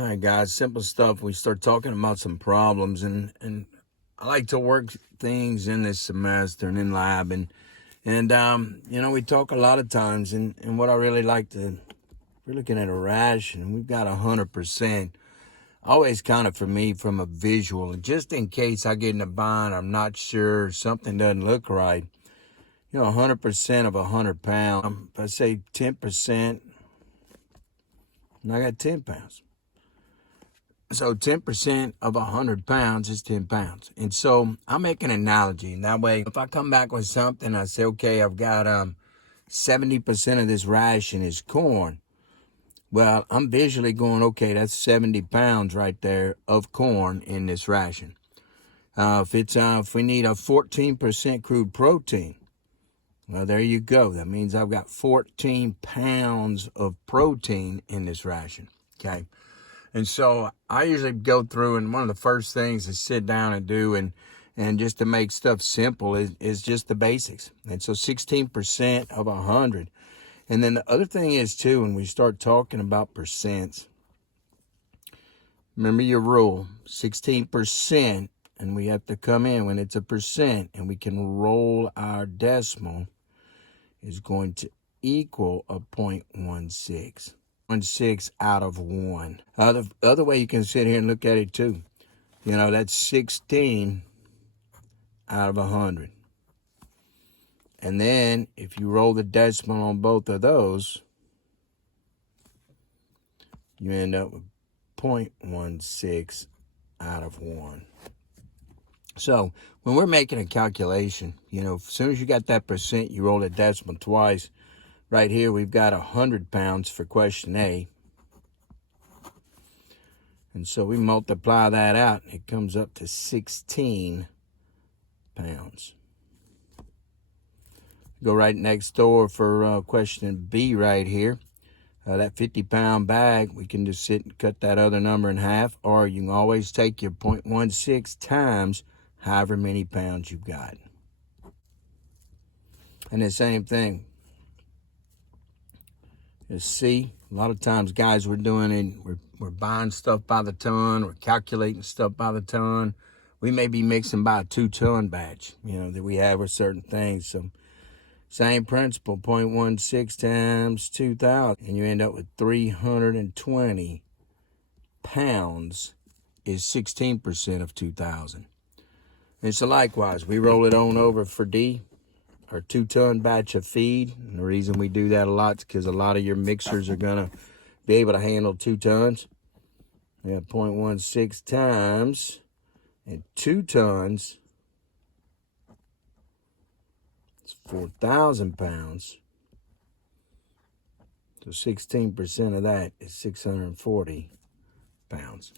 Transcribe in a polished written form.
All right, guys, simple stuff. We start talking about some problems, and I like to work things in this semester and in lab, and we talk a lot of times, and what I really like to, we're looking at a ration. We've got 100%. Always kind of for me from a visual, just in case I get in a bind, I'm not sure, something doesn't look right. 100% of 100 pounds. If I say 10%, and I got 10 pounds. So 10% of 100 pounds is 10 pounds. And so I make an analogy. And that way, if I come back with something, I say, okay, I've got 70% of this ration is corn. Well, I'm visually going, okay, that's 70 pounds right there of corn in this ration. If we need a 14% crude protein, well, there you go. That means I've got 14 pounds of protein in this ration, okay? And so I usually go through, and one of the first things to sit down and do and just to make stuff simple is just the basics. And so 16% of 100. And then the other thing is, too, when we start talking about percents, remember your rule, 16%, and we have to come in when it's a percent, and we can roll our decimal, is going to equal a 0.16. 1/6 out of 1. The other way you can sit here and look at it too. That's 16 out of 100. And then if you roll the decimal on both of those, you end up with 0.16 out of 1. So when we're making a calculation, as soon as you got that percent, you roll the decimal twice. Right here, we've got 100 pounds for question A. And so we multiply that out, it comes up to 16 pounds. Go right next door for question B right here. That 50-pound bag, we can just sit and cut that other number in half, or you can always take your 0.16 times however many pounds you've got. And the same thing. C, a lot of times, guys, we're doing it, we're buying stuff by the ton, we're calculating stuff by the ton. We may be mixing by a 2-ton batch, that we have with certain things. So same principle, 0.16 times 2,000, and you end up with 320 pounds is 16% of 2,000. And so likewise, we roll it on over for D, our 2-ton batch of feed. And the reason we do that a lot is because a lot of your mixers are going to be able to handle 2 tons. We have 0.16 times, and 2 tons, it's 4,000 pounds. So 16% of that is 640 pounds.